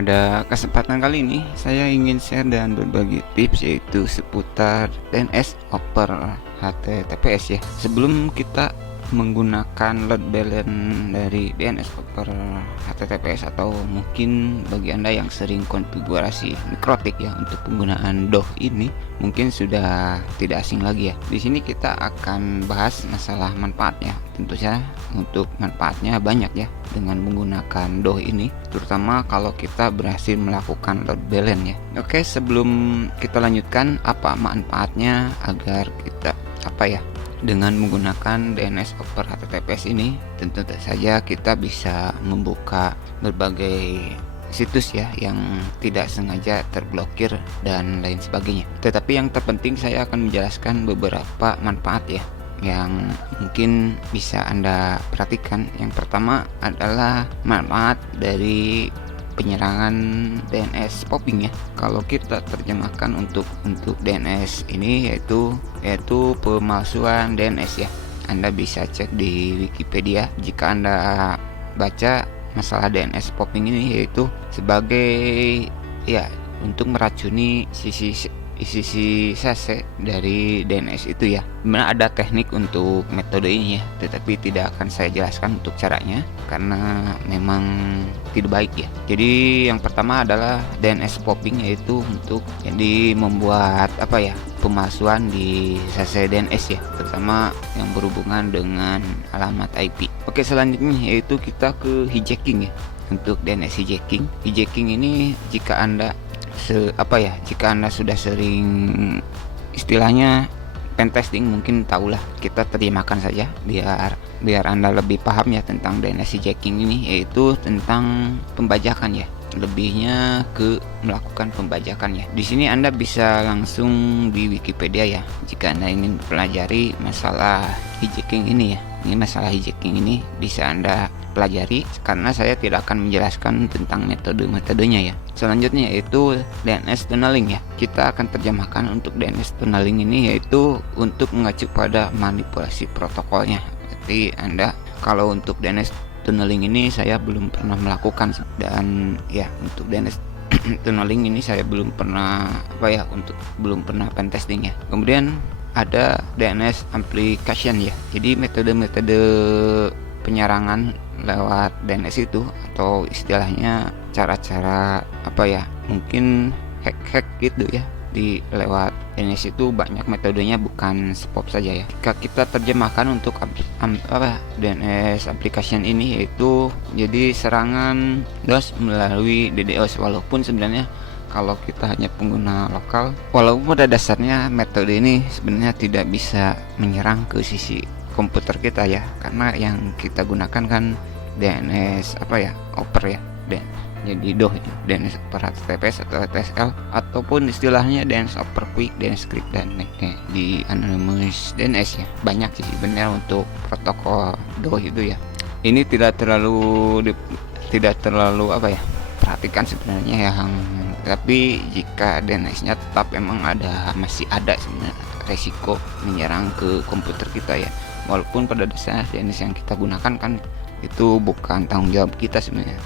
Pada kesempatan kali ini saya ingin share dan berbagi tips yaitu seputar DNS over HTTPS ya. Sebelum kita menggunakan load balance dari DNS over HTTPS, atau mungkin bagi Anda yang sering konfigurasi mikrotik ya untuk penggunaan DOH ini mungkin sudah tidak asing lagi ya. Di sini kita akan bahas masalah manfaatnya. Tentu saja untuk manfaatnya banyak ya dengan menggunakan DOH ini, terutama kalau kita berhasil melakukan load balance ya. Oke, sebelum kita lanjutkan, apa manfaatnya agar kita dengan menggunakan DNS over HTTPS ini? Tentu saja kita bisa membuka berbagai situs ya yang tidak sengaja terblokir dan lain sebagainya. Tetapi yang terpenting saya akan menjelaskan beberapa manfaat ya yang mungkin bisa Anda perhatikan. Yang pertama adalah manfaat dari penyerangan DNS popping ya. Kalau kita terjemahkan untuk DNS ini yaitu pemalsuan DNS ya. Anda bisa cek di Wikipedia jika Anda baca masalah DNS popping ini, yaitu sebagai ya untuk meracuni sisi sase dari DNS itu ya. Sebenarnya ada teknik untuk metode ini ya, tetapi tidak akan saya jelaskan untuk caranya karena memang tidak baik ya. Jadi yang pertama adalah DNS popping, yaitu untuk jadi membuat pemalsuan di sase DNS ya, terutama yang berhubungan dengan alamat IP. Oke, selanjutnya yaitu kita ke hijacking ya. Untuk DNS hijacking ini jika Anda jika Anda sudah sering istilahnya pentesting, mungkin tahulah, kita terjemahkan saja biar Anda lebih paham ya tentang DNS hijacking ini, yaitu tentang pembajakan ya. Lebihnya ke melakukan pembajakan ya. Di sini Anda bisa langsung di Wikipedia ya jika Anda ingin pelajari masalah hijacking ini ya. Ini masalah hijacking ini bisa Anda pelajari karena saya tidak akan menjelaskan tentang metodenya ya. Selanjutnya yaitu DNS tunneling ya. Kita akan terjemahkan untuk DNS tunneling ini yaitu untuk mengacu pada manipulasi protokolnya. Jadi Anda kalau untuk DNS tunneling ini saya belum pernah melakukan, dan ya untuk DNS tunneling ini saya belum pernah belum pernah pentesting ya. Kemudian ada DNS amplification ya. Jadi metode-metode penyerangan lewat DNS itu, atau istilahnya cara-cara mungkin hack gitu ya, di lewat DNS itu banyak metodenya, bukan spop saja ya. Jika kita terjemahkan untuk DNS application ini, yaitu jadi serangan DOS melalui DDoS. Walaupun sebenarnya kalau kita hanya pengguna lokal, walaupun pada dasarnya metode ini sebenarnya tidak bisa menyerang ke sisi komputer kita ya, karena yang kita gunakan kan DNS over ya, jadi DOH, DNS over HTTPS atau TSL, ataupun istilahnya DNS over QUIC, DNS script, dan di anonymous DNS ya. Banyak sih sebenarnya untuk protokol DOH itu ya. Ini tidak terlalu perhatikan sebenarnya yang, tapi jika DNS-nya tetap masih ada sebenarnya resiko menyerang ke komputer kita ya. Walaupun pada dasarnya DNS yang kita gunakan kan itu bukan tanggung jawab kita sebenarnya,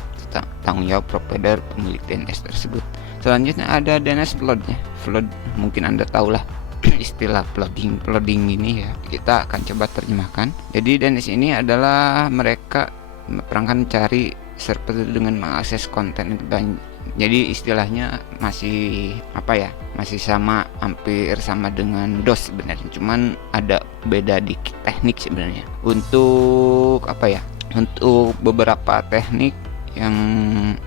tanggung jawab provider pemilik DNS tersebut. Selanjutnya ada DNS floodnya. Flood mungkin Anda tahu lah istilah flooding ini ya. Kita akan coba terjemahkan. Jadi DNS ini adalah mereka perangkat mencari server dengan mengakses konten, dan jadi istilahnya masih hampir sama dengan DOS sebenarnya, cuman ada beda dikit teknik sebenarnya. Untuk untuk beberapa teknik yang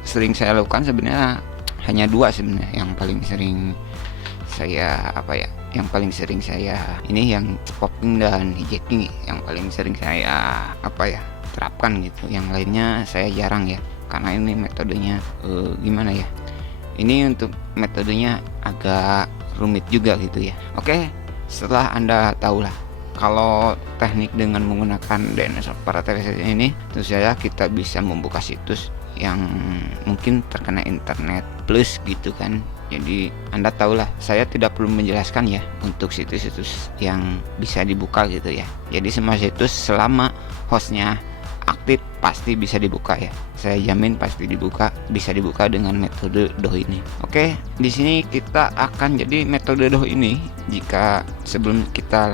sering saya lakukan sebenarnya hanya dua sebenarnya, yang paling sering saya ini yang popping dan hijacking yang paling sering saya terapkan gitu. Yang lainnya saya jarang ya, karena ini metodenya gimana ya, ini untuk metodenya agak rumit juga gitu ya. Oke, setelah Anda tahulah kalau teknik dengan menggunakan DNS over HTTPS ini, tentu saja kita bisa membuka situs yang mungkin terkena internet plus gitu kan. Jadi Anda tahulah, saya tidak perlu menjelaskan ya untuk situs-situs yang bisa dibuka gitu ya. Jadi semua situs selama hostnya aktif pasti bisa dibuka ya. Saya jamin pasti bisa dibuka dengan metode doh ini. Oke, di sini kita akan jadi metode doh ini, jika sebelum kita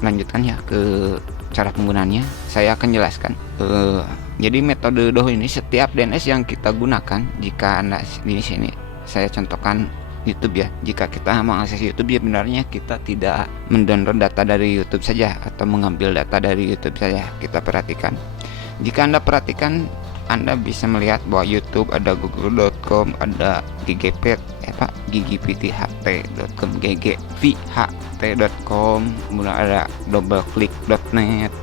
lanjutkan ya ke cara penggunaannya, saya akan jelaskan. Jadi metode doh ini, setiap DNS yang kita gunakan, jika Anda di sini saya contohkan YouTube ya. Jika kita mengakses YouTube ya, benarnya kita tidak mendownload data dari YouTube saja atau mengambil data dari YouTube saja. Kita perhatikan. Jika Anda perhatikan, Anda bisa melihat bahwa YouTube ada google.com, ada ggptht.com, ggvht.com, kemudian ada doubleclick.net,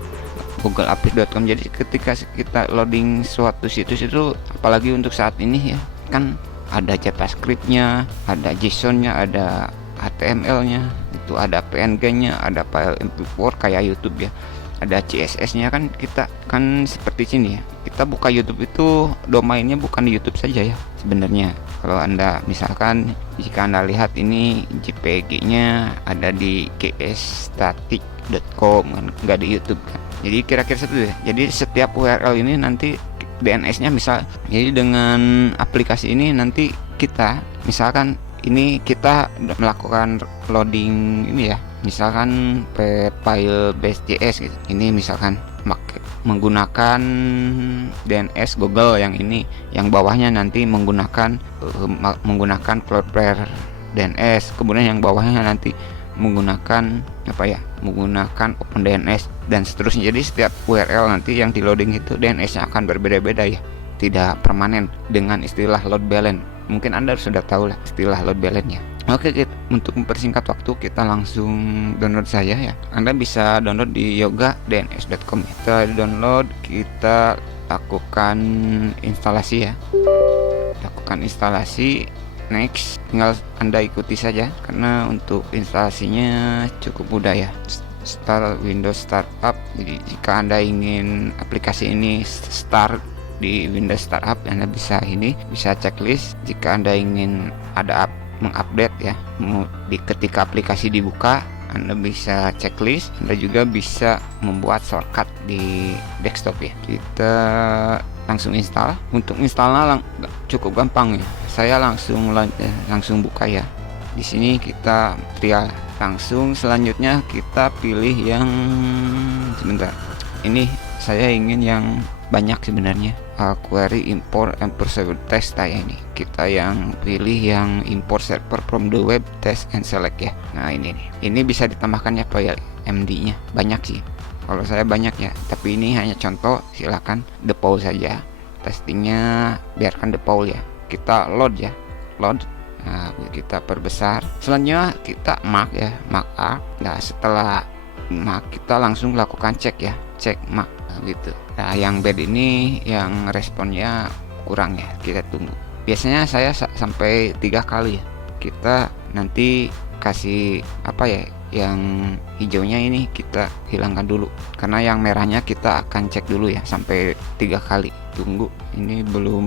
googleupdate.com. Jadi ketika kita loading suatu situs itu, apalagi untuk saat ini ya, kan ada JavaScript-nya, ada JSON-nya, ada HTML-nya, itu ada PNG-nya, ada file MP4 kayak YouTube ya, ada CSS-nya. Kan kita kan seperti sini ya, kita buka YouTube itu domainnya bukan di YouTube saja ya sebenarnya. Kalau Anda misalkan, jika Anda lihat ini JPG-nya ada di gsstatic.com kan, nggak di YouTube kan. Jadi kira-kira seperti itu. Jadi setiap URL ini nanti DNS-nya misal, jadi dengan aplikasi ini nanti kita misalkan ini kita melakukan loading ini ya, misalkan file base.js gitu. Ini misalkan menggunakan DNS Google yang ini, yang bawahnya nanti menggunakan Cloudflare DNS, kemudian yang bawahnya nanti menggunakan menggunakan OpenDNS dan seterusnya. Jadi setiap URL nanti yang di loading itu DNS-nya akan berbeda-beda ya, tidak permanen. Dengan istilah load balance, mungkin Anda sudah tahu lah istilah load balance-nya. Oke, untuk mempersingkat waktu kita langsung download saja ya. Anda bisa download di yogadns.com ya. Kita download, kita lakukan instalasi ya. Next, tinggal Anda ikuti saja karena untuk instalasinya cukup mudah ya. Start Windows Startup. Jadi jika Anda ingin aplikasi ini start di Windows Startup, Anda bisa checklist. Jika Anda ingin ada mengupdate ya, ketika aplikasi dibuka, Anda bisa checklist. Anda juga bisa membuat shortcut di desktop ya. Kita langsung install. Untuk installnya cukup gampang ya. Saya langsung buka ya. Di sini kita langsung selanjutnya kita pilih yang sebentar. Ini saya ingin yang banyak sebenarnya. Query import and server test ya ini. Kita yang pilih yang import server from the web test and select ya. Nah ini nih. Ini bisa ditambahkan ya file MD-nya. Banyak sih. Kalau saya banyak ya, tapi ini hanya contoh, silakan default saja. Testingnya biarkan default ya. Kita load ya. Nah, kita perbesar. Selanjutnya kita mark up. Nah, setelah mark kita langsung lakukan cek ya. Cek mark gitu. Nah, yang bad ini yang responnya kurang ya. Kita tunggu. Biasanya saya sampai 3 kali ya. Kita nanti kasih yang hijaunya ini kita hilangkan dulu, karena yang merahnya kita akan cek dulu ya sampai 3 kali. Tunggu, ini belum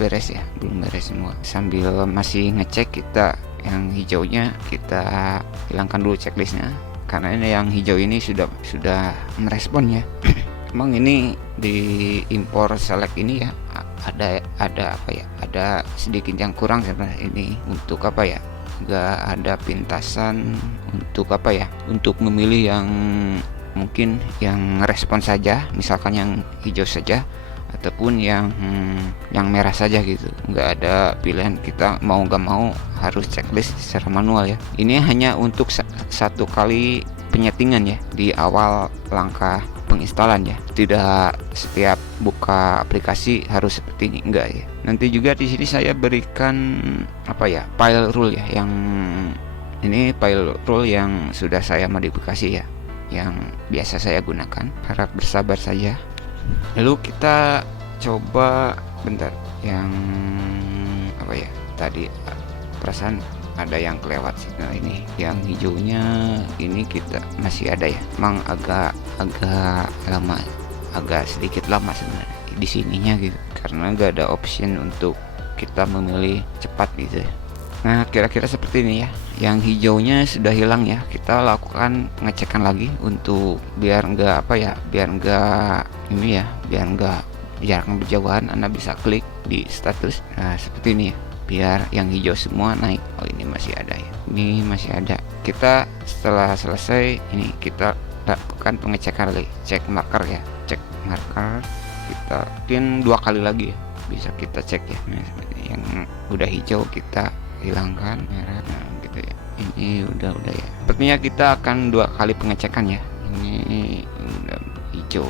beres ya, belum beres semua. Sambil masih ngecek, kita yang hijaunya kita hilangkan dulu checklistnya, karena ini yang hijau ini sudah merespon ya. Emang ini di import select ini ya ada sedikit yang kurang sebenarnya ini. Untuk nggak ada pintasan untuk untuk memilih yang mungkin yang respon saja, misalkan yang hijau saja ataupun yang merah saja gitu. Nggak ada pilihan, kita mau nggak mau harus checklist secara manual ya. Ini hanya untuk satu kali penyetingan ya di awal langkah penginstalan ya. Tidak setiap buka aplikasi harus seperti ini, enggak ya. Nanti juga di sini saya berikan file rule ya, yang ini file rule yang sudah saya modifikasi ya, yang biasa saya gunakan. Harap bersabar saja. Lalu kita coba bentar yang tadi perasaan ada yang kelewat sih. Nah, ini yang hijaunya ini kita masih ada ya. Emang agak lama, agak sedikit lama sebenarnya di sininya gitu, karena nggak ada option untuk kita memilih cepat gitu ya. Nah, kira-kira seperti ini ya. Yang hijaunya sudah hilang ya. Kita lakukan pengecekan lagi untuk biar enggak apa ya, biar enggak ini ya, biar enggak jarak berjauhan. Anda bisa klik di status. Nah, seperti ini ya. Biar yang hijau semua naik. Oh, ini masih ada ya. Ini masih ada. Kita setelah selesai ini kita lakukan pengecekan lagi. Cek marker ya. Cek marker. Kita pin 2 kali lagi ya. Bisa kita cek ya. Nah, yang udah hijau kita hilangkan, merah, nah, gitu ya. Ini udah ya. Sepertinya kita akan 2 kali pengecekan ya. Ini udah hijau,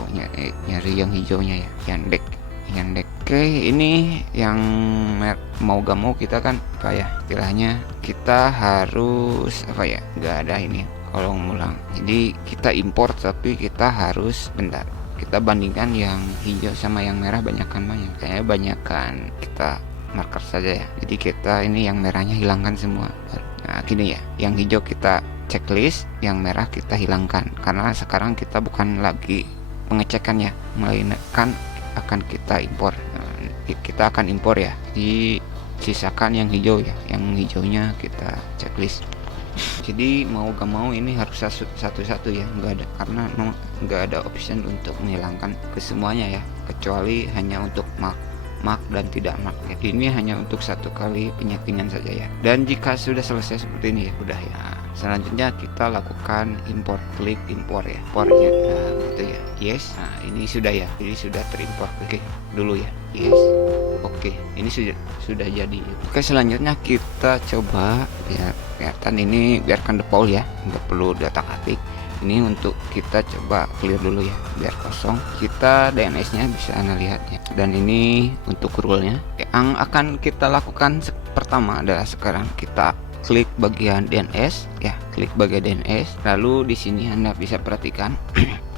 nyari yang hijaunya ya, Yandex. Oke, ini yang mau gak mau kita kan apa ya, istilahnya kita harus apa ya, nggak ada ini kalau ngulang. Jadi kita import tapi kita harus bentar. Kita bandingkan yang hijau sama yang merah banyakan kayaknya banyakan kita marker saja ya. Jadi kita ini yang merahnya hilangkan semua. Nah, gini ya. Yang hijau kita checklist, yang merah kita hilangkan karena sekarang kita bukan lagi pengecekan ya, melainkan akan kita impor. Nah, kita akan impor ya. Sisakan yang hijau ya. Yang hijaunya kita checklist. Jadi mau gak mau ini harus satu-satu ya, nggak ada, karena nggak ada option untuk menghilangkan kesemuanya ya, kecuali hanya untuk mark dan tidak mark ya. Ini hanya untuk 1 kali penyetingan saja ya. Dan jika sudah selesai seperti ini ya, udah ya. Selanjutnya kita lakukan import, klik import ya, importnya. Nah, gitu ya. Yes. Nah, ini sudah ya. Ini sudah terimport. Oke, dulu ya. Yes. Oke, ini sudah jadi. Oke, selanjutnya kita coba ya, kelihatan ini biarkan default ya, nggak perlu data ketik. Ini untuk kita coba clear dulu ya, biar kosong. Kita DNS nya bisa Anda lihat ya. Dan ini untuk rule-nya yang akan kita lakukan pertama adalah sekarang kita klik bagian DNS ya, klik bagian DNS. Lalu di sini Anda bisa perhatikan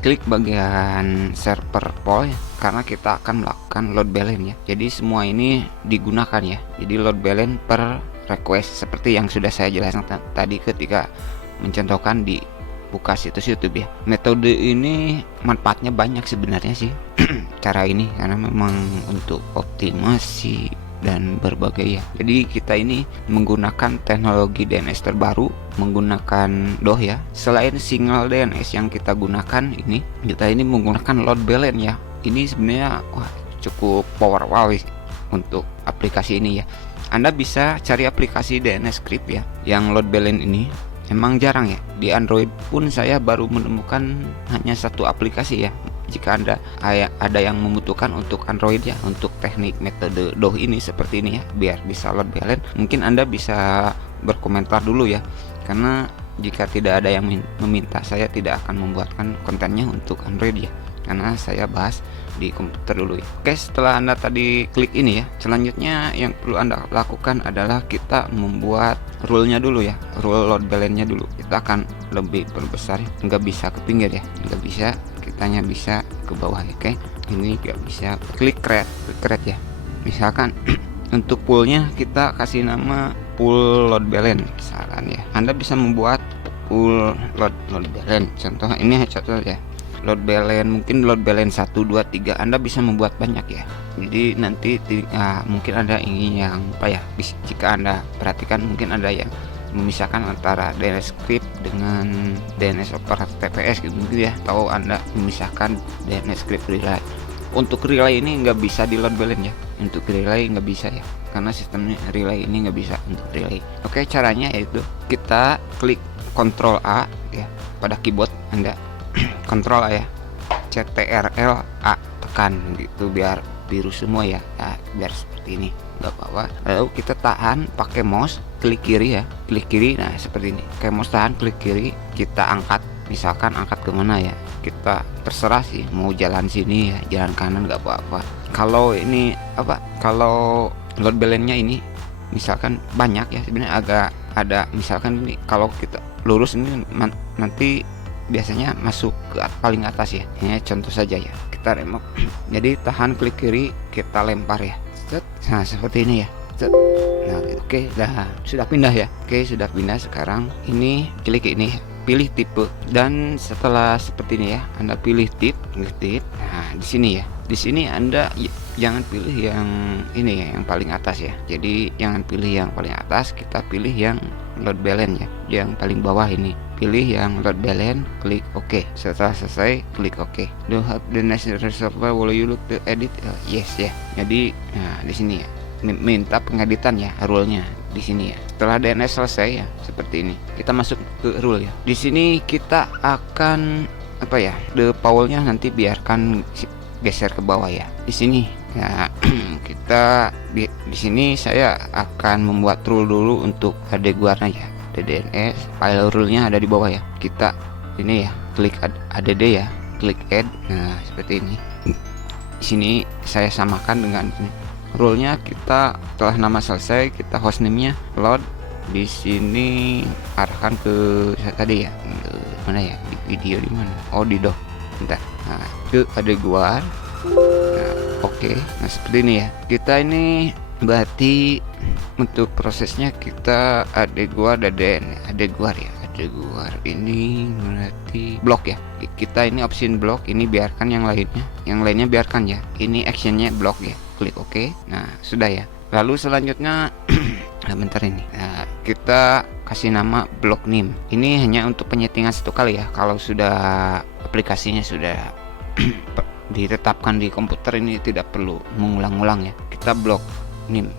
klik bagian server pool ya, karena kita akan melakukan load balance ya. Jadi semua ini digunakan ya. Jadi load balance per request seperti yang sudah saya jelaskan tadi ketika mencontohkan di buka situs YouTube ya. Metode ini manfaatnya banyak sebenarnya sih. Cara ini karena memang untuk optimasi dan berbagai ya. Jadi kita ini menggunakan teknologi DNS terbaru, menggunakan DOH ya. Selain single DNS yang kita gunakan ini, kita ini menggunakan load balance ya. Ini sebenarnya cukup power wow untuk aplikasi ini ya. Anda bisa cari aplikasi DNS script ya yang load balance ini. Emang jarang ya, di Android pun saya baru menemukan hanya 1 aplikasi ya. Jika Anda ada yang membutuhkan untuk Android ya, untuk teknik metode DOH ini seperti ini ya, biar bisa load balance, mungkin Anda bisa berkomentar dulu ya. Karena jika tidak ada yang meminta, saya tidak akan membuatkan kontennya untuk Android ya, karena saya bahas di komputer dulu ya. Oke, setelah Anda tadi klik ini ya, selanjutnya yang perlu Anda lakukan adalah kita membuat rule-nya dulu ya, rule load balance-nya dulu. Kita akan lebih perbesar, nggak bisa ke pinggir ya, nggak bisa, kitanya bisa ke bawah ya. Oke, ini nggak bisa. Klik create ya. Misalkan untuk pool-nya kita kasih nama pool load balance misalkan ya. Anda bisa membuat pool load balance. Contoh ini contoh ya. Load balance, mungkin load balance 1, 2, 3. Anda bisa membuat banyak ya. Jadi nanti mungkin ada ingin yang apa ya, jika Anda perhatikan mungkin ada yang memisahkan antara DNS script dengan DNS operator TPS gitu ya, atau Anda memisahkan DNS script relay. Untuk relay ini nggak bisa di load balance ya. Untuk relay nggak bisa ya, karena sistemnya relay ini nggak bisa untuk relay. Oke, caranya yaitu kita klik Ctrl A ya pada keyboard Anda. Ctrl A ya, Ctrl A tekan gitu biar biru semua ya. Nah, biar seperti ini nggak apa-apa. Lalu kita tahan pakai mouse, klik kiri ya, klik kiri. Nah seperti ini, kayak mouse tahan, klik kiri, kita angkat. Misalkan angkat kemana ya, kita terserah sih, mau jalan sini ya, jalan kanan nggak apa-apa. Kalau ini apa, kalau load balance-nya ini misalkan banyak ya, sebenarnya agak ada, misalkan ini kalau kita lurus ini nanti biasanya masuk ke paling atas ya. Ini contoh saja ya, kita remove. Jadi tahan, klik kiri, kita lempar ya. Nah seperti ini ya. Nah oke, sudah pindah ya. Oke, sudah pindah. Sekarang ini klik ini, pilih tipe, dan setelah seperti ini ya, Anda pilih tip. Nah di sini ya, di sini Anda jangan pilih yang ini ya, yang paling atas ya. Jadi jangan pilih yang paling atas, kita pilih yang load balance ya, yang paling bawah ini. Pilih yang load balance, klik OK. Setelah selesai, klik OK. Do have the necessary software, will you look to edit? Yes ya. Jadi nah di sini ya, minta pengeditan ya, rule-nya di sini ya. Setelah DNS selesai ya, seperti ini. Kita masuk ke rule ya. Di sini kita akan apa ya? The Paul-nya nanti biarkan geser ke bawah ya. Di sini ya kita di sini saya akan membuat rule dulu untuk addguard ya. DNS file rule-nya ada di bawah ya. Kita ini ya, klik add ya, klik add. Nah, seperti ini. Di sini saya samakan dengan rule-nya. Kita setelah nama selesai, kita hostname-nya load. Di sini arahkan ke tadi ya. Mana ya? Di video di mana? Oh, di doc. Bentar. Nah, ke addguard. Nah, oke. Nah, seperti ini ya. Kita ini berarti untuk prosesnya kita addguard ya. Addguard ini berarti blok ya. Kita ini option blok, ini biarkan yang lainnya biarkan ya. Ini actionnya blok ya. Klik OK. Nah, sudah ya. Lalu selanjutnya bentar ini. Nah, kita kasih nama block name. Ini hanya untuk penyetingan satu kali ya. Kalau sudah aplikasinya sudah ditetapkan di komputer, ini tidak perlu mengulang-ulang ya. Kita block name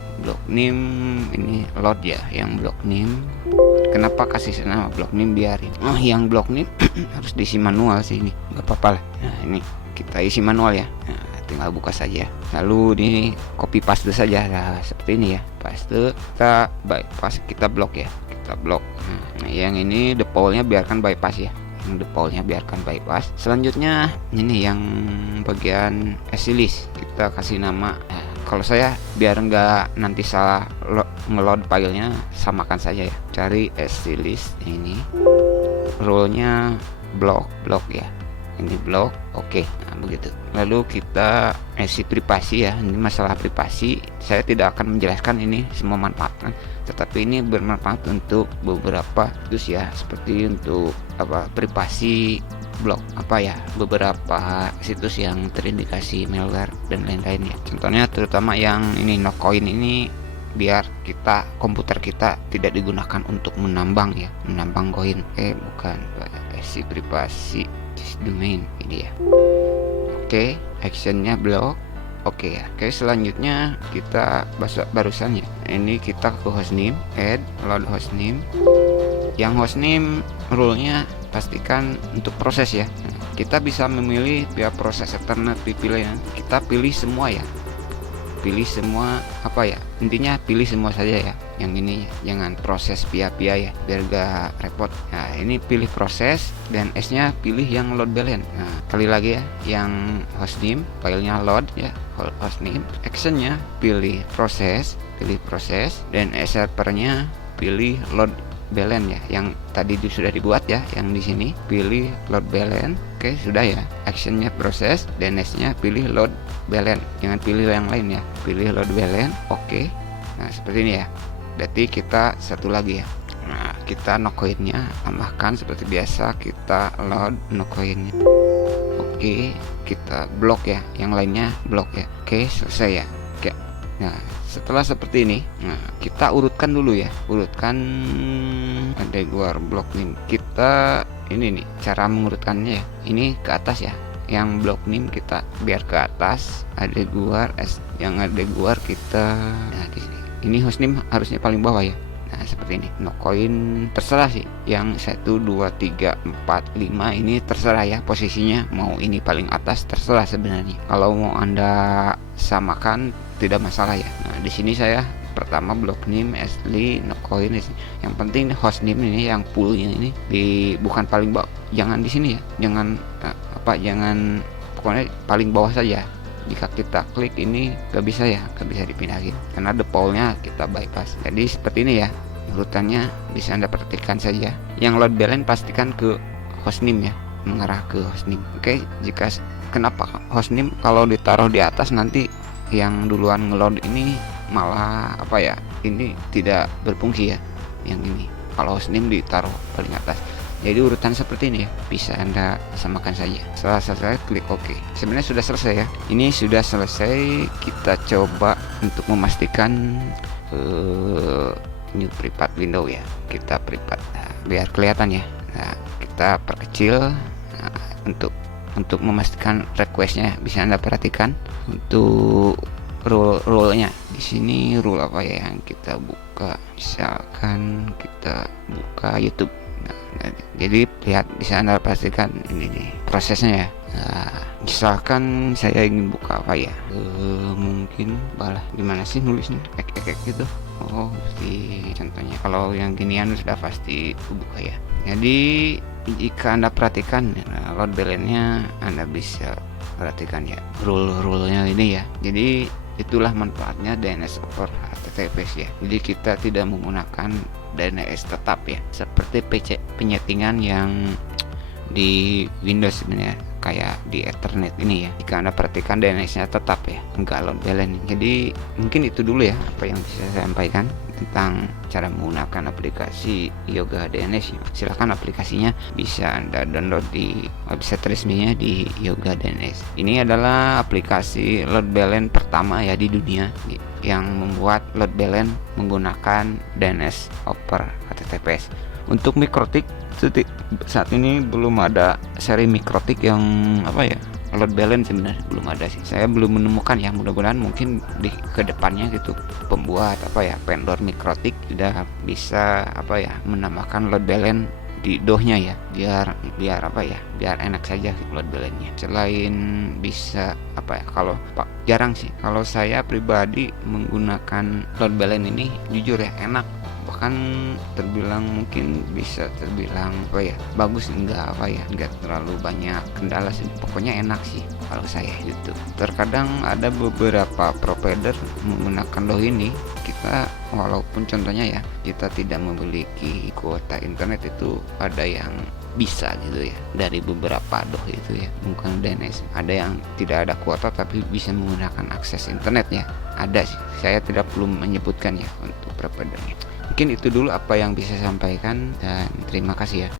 ini load ya, yang block name. Kenapa kasih nama block name? Biarin. Oh, yang block name harus diisi manual sih ini. Gak apa-apa lah. Nah, ini kita isi manual ya. Nah, tinggal buka saja. Lalu ini copy paste saja. Nah, seperti ini ya. Paste, kita bypass, kita blok ya. Kita blok. Nah, yang ini default-nya biarkan bypass ya. Yang default-nya biarkan bypass. Selanjutnya ini yang bagian list, kita kasih nama. Kalau saya biar nggak nanti salah ngeload filenya, samakan saja ya. Cari list ini, role-nya blok ya. Ini blok, oke. Nah, begitu. Lalu kita isi privasi ya. Ini masalah privasi. Saya tidak akan menjelaskan ini semua manfaatnya, tetapi ini bermanfaat untuk beberapa tools ya, seperti untuk privasi blog beberapa situs yang terindikasi malware dan lain-lain ya. Contohnya terutama yang ini Nocoin ini, biar komputer kita tidak digunakan untuk menambang koin. Bukan isi privasi domain ini ya. Oke, actionnya blog. Oke ya. Oke, selanjutnya kita barusan ya. Ini kita ke hostname, add load hostname. Yang hostname rule-nya pastikan untuk proses ya. Kita bisa memilih via proses alternatif pilihan. Kita pilih semua ya. Pilih semua intinya pilih semua saja ya. Yang ini jangan proses via ya, biar gak repot. Nah, ini pilih proses dan S-nya pilih yang load balance. Nah, kali lagi ya, yang hostname filenya load ya, hostname. Actionnya pilih proses dan servernya pilih load balance ya, yang tadi sudah dibuat ya, yang di sini pilih load balance. Oke, sudah ya. Actionnya proses dan S-nya pilih load balance, jangan pilih yang lain ya, pilih load balance. Oke. Nah, seperti ini ya. Berarti kita satu lagi ya. Nah, kita Nocoin-nya tambahkan seperti biasa, kita load Nocoin-nya. Oke, kita blok ya, yang lainnya blok ya. Oke, selesai ya. Oke. Nah, setelah seperti ini, nah kita urutkan dulu ya. Urutkan addguard block name. Kita ini nih cara mengurutkannya ya. Ini ke atas ya. Yang block name kita biar ke atas, addguard yang addguard kita. Nah, di sini. Ini hostname harusnya paling bawah ya. Nah, seperti ini. Nocoin terserah sih. Yang 1 2 3 4 5 ini terserah ya posisinya. Mau ini paling atas terserah sebenarnya. Kalau mau Anda samakan tidak masalah ya. Nah, di sini saya pertama block name asli Nocoin. Yang penting hostname ini yang poolnya ini bukan paling bawah. Jangan di sini ya. Jangan pokoknya paling bawah saja. Jika kita klik ini gak bisa dipindahin karena defaultnya kita bypass. Jadi seperti ini ya urutannya, bisa Anda perhatikan saja. Yang load balance pastikan ke hostname ya, mengarah ke hostname. Oke, kenapa hostname kalau ditaruh di atas nanti yang duluan ngeload ini malah ini tidak berfungsi ya. Yang ini kalau hostname ditaruh paling atas. Jadi urutan seperti ini ya, bisa Anda samakan saja. Setelah selesai klik OK. Sebenarnya sudah selesai ya. Ini sudah selesai. Kita coba untuk memastikan new private window ya. Kita private biar kelihatan ya. Nah, kita perkecil untuk memastikan requestnya. Bisa Anda perhatikan untuk rule-nya di sini. Rule apa ya yang kita buka? Misalkan kita buka YouTube. Nah, jadi lihat bisa Anda pastikan ini nih prosesnya ya. Nah, misalkan saya ingin buka apa ya, mungkin balah gimana sih nulisnya kayak gitu. Oh, di contohnya kalau yang ginian sudah pasti buka ya. Jadi jika Anda perhatikan load balance-nya, Anda bisa perhatikan ya rule-nya ini ya. Jadi itulah manfaatnya DNS over HTTPS ya. Jadi kita tidak menggunakan DNS tetap ya, seperti penyetingan yang di Windows sebenarnya kayak di Ethernet ini ya. Jika Anda perhatikan DNS-nya tetap ya, enggak load balance. Jadi mungkin itu dulu ya apa yang bisa saya sampaikan tentang cara menggunakan aplikasi Yoga DNS. Silahkan aplikasinya bisa Anda download di website resminya di Yoga DNS. Ini adalah aplikasi load balance pertama ya di dunia yang membuat load balance menggunakan DNS over HTTPS. Untuk MikroTik saat ini belum ada seri MikroTik yang apa ya load balance, sebenarnya belum ada sih. Saya belum menemukan ya, mudah-mudahan mungkin di kedepannya gitu pembuat apa ya vendor MikroTik sudah bisa apa ya menambahkan load balance di dohnya ya, biar apa ya, biar enak saja load balance-nya. Selain bisa apa ya, kalau jarang sih kalau saya pribadi menggunakan load balance ini, jujur ya enak, bahkan mungkin bisa terbilang apa ya bagus, enggak terlalu banyak kendala sih, pokoknya enak sih kalau saya gitu. Terkadang ada beberapa provider menggunakan doh ini, kita walaupun contohnya ya kita tidak memiliki kuota internet, itu ada yang bisa gitu ya dari beberapa doh itu ya, bukan DNS. Ada yang tidak ada kuota tapi bisa menggunakan akses internet ya, ada sih, saya tidak perlu menyebutkan ya untuk providernya. Mungkin itu dulu apa yang bisa saya sampaikan, dan terima kasih ya.